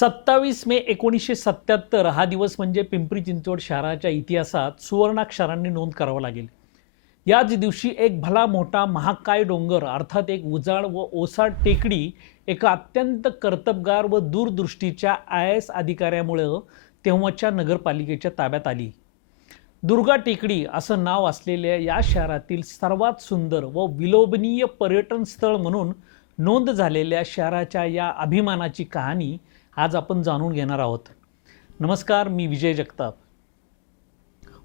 27 मे 1977 हा दिवस म्हणजे पिंपरी चिंचवड शहराच्या इतिहासात सुवर्णाक्षरांनी नोंद करावा लागेल. याच दिवशी एक भला मोठा महाकाय डोंगर अर्थात एक उजाड व ओसाड टेकडी एका अत्यंत कर्तबगार व दूरदृष्टीच्या IAS अधिकाऱ्यामुळे तेव्हाच्या नगरपालिकेच्या ताब्यात आली. दुर्गा टेकडी असं नाव असलेल्या या शहरातील सर्वात सुंदर व विलोभनीय पर्यटन स्थळ म्हणून नोंद झालेल्या शहराच्या या अभिमानाची कहाणी आज आपण जाणून घेणार आहोत. नमस्कार, मी विजय जगताप.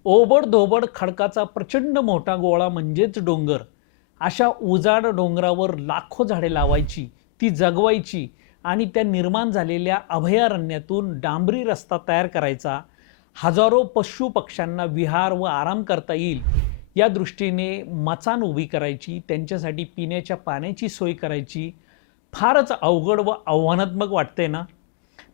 ओबड धोबड खडकाचा प्रचंड मोठा गोळा म्हणजेच डोंगर. अशा उजाड डोंगरावर लाखो झाडे लावायची, ती जगवायची आणि त्या निर्माण झालेल्या अभयारण्यातून डांबरी रस्ता तयार करायचा. हजारो पशु पक्ष्यांना विहार व आराम करता येईल या दृष्टीने मचाण उभी करायची, त्यांच्यासाठी पिण्याच्या पाण्याची सोय करायची. फारच अवघड व आव्हानात्मक वाटते ना,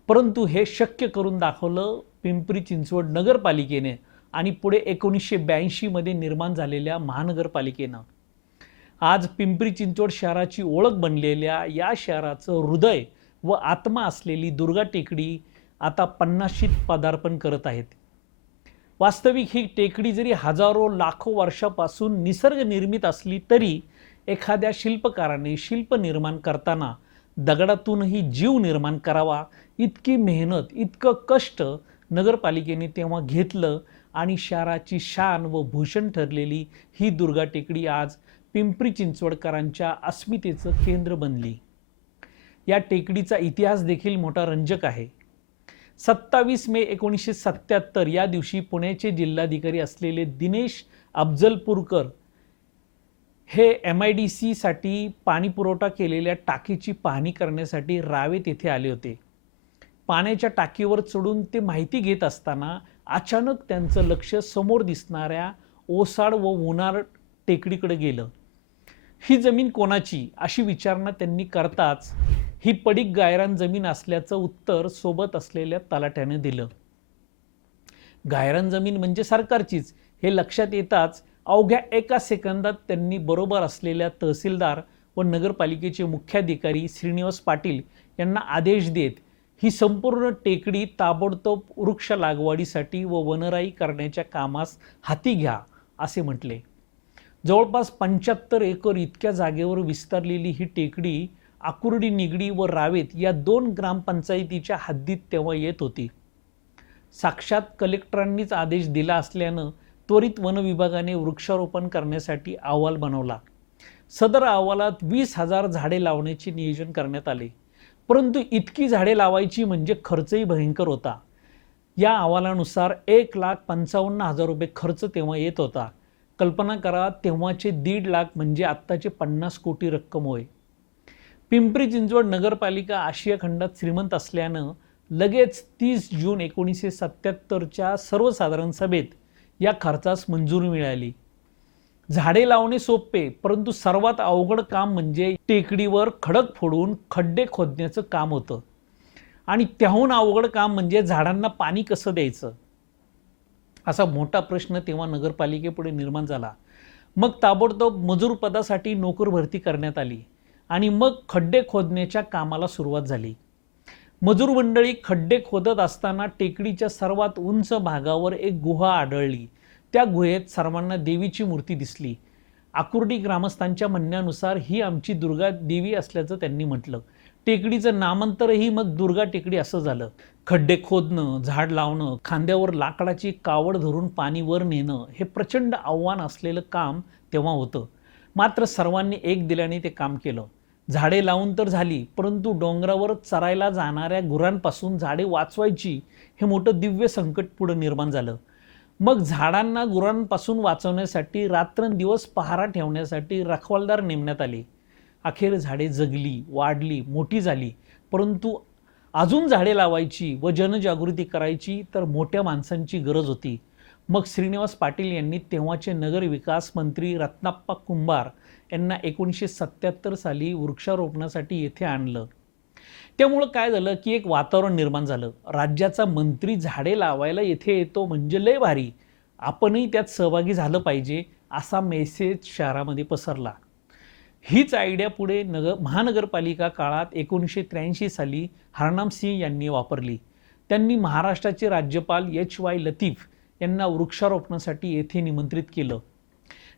परंतु हे शक्य करून दाखवलं पिंपरी चिंचवड नगरपालिकेने आणि पुढे 1982 मध्ये निर्माण झालेल्या महानगरपालिकेनं. आज पिंपरी चिंचवड शहराची ओळख बनलेल्या या शहराचं हृदय व आत्मा असलेली दुर्गा टेकडी आता 50शीत पदार्पण करत आहेत. वास्तविक ही टेकडी जरी हजारो लाखो वर्षापासून निसर्ग निर्मित असली तरी एखाद्या शिल्पकाराने शिल्प निर्माण करताना दगडातूनही जीव निर्माण करावा इतकी मेहनत, इतकं कष्ट नगरपालिकेने तेव्हा घेतलं आणि शहराची शान व भूषण ठरलेली ही दुर्गा टेकडी आज पिंपरी चिंचवडकरांच्या अस्मितेचं केंद्र बनली. या टेकडीचा इतिहास देखील मोठा रंजक आहे. 27 मे 1977 या दिवशी पुण्याचे जिल्हाधिकारी असलेले दिनेश अफजलपूरकर हे MIDC साठी पाणी पुरवठा केलेल्या टाकीची पाहणी करण्यासाठी रावेत येथे आले होते. पाण्याच्या टाकीवर चढून ते माहिती घेत असताना अचानक त्यांचं लक्ष समोर दिसणाऱ्या ओसाड व उन्हाळ टेकडीकडे गेलं. ही जमीन कोणाची अशी विचारणा त्यांनी करताच ही पडीक गायरान जमीन असल्याचं उत्तर सोबत असलेल्या तलाठ्याने दिलं. गायरान जमीन म्हणजे सरकारचीच हे लक्षात येताच अवघ्या एका सेकंदात त्यांनी बरोबर असलेल्या तहसीलदार व नगरपालिकेचे मुख्याधिकारी श्रीनिवास पाटील यांना आदेश देत ही संपूर्ण टेकडी ताबडतोब वृक्ष लागवडीसाठी व वनराई करण्याच्या कामास हाती घ्या असे म्हटले. जवळपास 75 एकर इतक्या जागेवर विस्तारलेली ही टेकडी आकुर्डी, निगडी व रावेत या 2 ग्रामपंचायतीच्या हद्दीत तेव्हा येत होती. साक्षात कलेक्टरांनीच आदेश दिला असल्यानं त्वरित वन विभागाने वृक्षारोपण करण्यासाठी अहवाल बनवला. सदर अहवालात 20,000 झाडे लावण्याचे नियोजन करण्यात आले. परंतु इतकी झाडे लावायची म्हणजे खर्चही भयंकर होता. या अहवालानुसार 1,55,000 रुपये खर्च तेव्हा येत होता. कल्पना करा, तेव्हाचे 1.5 लाख म्हणजे आत्ताचे 50 कोटी रक्कम होय. पिंपरी चिंचवड नगरपालिका आशिया खंडात श्रीमंत असल्यानं लगेच 30 जून 1977च्या सर्वसाधारण सभेत या खर्चास मंजुरी मिळाली. झाडे लावणे सोपे, परंतु सर्वात अवघड काम म्हणजे टेकडीवर खडक फोडून खड्डे खोदण्याचं काम होतं. आणि त्याहून अवघड काम म्हणजे झाडांना पाणी कसं द्यायचं असा मोठा प्रश्न तेव्हा नगरपालिकेपुढे निर्माण झाला. मग ताबडतोब मजूर पदासाठी नोकर भरती करण्यात आली आणि मग खड्डे खोदण्याच्या कामाला सुरुवात झाली. मजूर मंडळी खड्डे खोदत असताना टेकडीच्या सर्वात उंच भागावर एक गुहा आढळली. त्या गुहेत सर्वांना देवीची मूर्ती दिसली. आकुर्डी ग्रामस्थांच्या म्हणण्यानुसार ही आमची दुर्गा देवी असल्याचं त्यांनी म्हटलं. टेकडीचं नामांतरही मग दुर्गा टेकडी असं झालं. खड्डे खोदणं, झाड लावणं, खांद्यावर लाकडाची कावड धरून पाणी वर नेणं हे प्रचंड आव्हान असलेलं काम तेव्हा होतं. मात्र सर्वांनी एक दिल्याने ते काम केलं. झाडे लावून तर झाली, परंतु डोंगरावर चरायला जाणाऱ्या गुरांपासून झाडे वाचवायची हे मोठं दिव्य संकट पुढे निर्माण झालं. मग झाडांना गुरांपासून वाचवण्यासाठी रात्रंदिवस पहारा ठेवण्यासाठी रखवालदार नेमण्यात आले. अखेर झाडे जगली, वाढली, मोठी झाली. परंतु अजून झाडे लावायची व जनजागृती करायची तर मोठ्या माणसांची गरज होती. मग श्रीनिवास पाटील यांनी तेव्हाचे नगरविकास मंत्री रत्नाप्पा कुंभार यांना 1977 साली वृक्षारोपणासाठी येथे आणलं. त्यामुळं काय झालं की एक वातावरण निर्माण झालं. राज्याचा मंत्री झाडे लावायला येथे येतो म्हणजे लय भारी, आपणही त्यात सहभागी झालं पाहिजे असा मेसेज शहरामध्ये पसरला. हीच आयडिया पुढे महानगरपालिका काळात 1983 साली हरनाम सिंह यांनी वापरली. त्यांनी महाराष्ट्राचे राज्यपाल HY लतीफ यांना वृक्षारोपणासाठी येथे निमंत्रित केलं.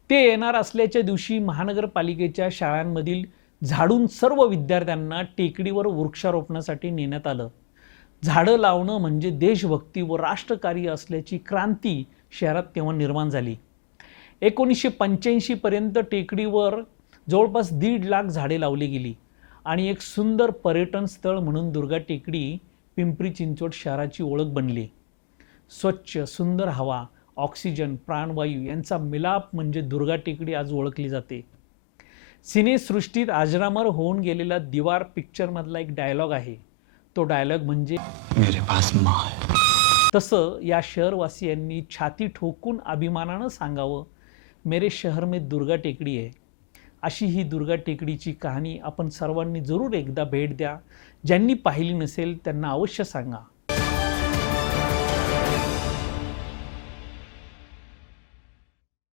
ते येणार असल्याच्या दिवशी महानगरपालिकेच्या शाळांमधील झाडून सर्व विद्यार्थ्यांना टेकडीवर वृक्षारोपणासाठी नेण्यात आलं. झाडं लावणं म्हणजे देशभक्ती व राष्ट्रकार्य असल्याची क्रांती शहरात तेव्हा निर्माण झाली. 1985 पर्यंत टेकडीवर जवळपास 1.5 लाख झाडे लावली गेली आणि एक सुंदर पर्यटन स्थळ म्हणून दुर्गा टेकडी पिंपरी चिंचवड शहराची ओळख बनली. स्वच्छ सुंदर हवा, ऑक्सिजन, प्राणवायू यांचा मिलाप म्हणजे दुर्गा टेकडी आज ओळखली जाते. सिनेसृष्टीत अजरामर होऊन गेलेला दीवार पिक्चरमधला एक डायलॉग आहे. तो डायलॉग म्हणजे मेरे पास माँ है. तसं या शहरवासियांनी छाती ठोकून अभिमानानं सांगावं, मेरे शहर में दुर्गा टेकडी आहे. अशी ही दुर्गा टेकडीची कहाणी आपण सर्वांनी जरूर एकदा भेट द्या. ज्यांनी पाहिली नसेल त्यांना अवश्य सांगा.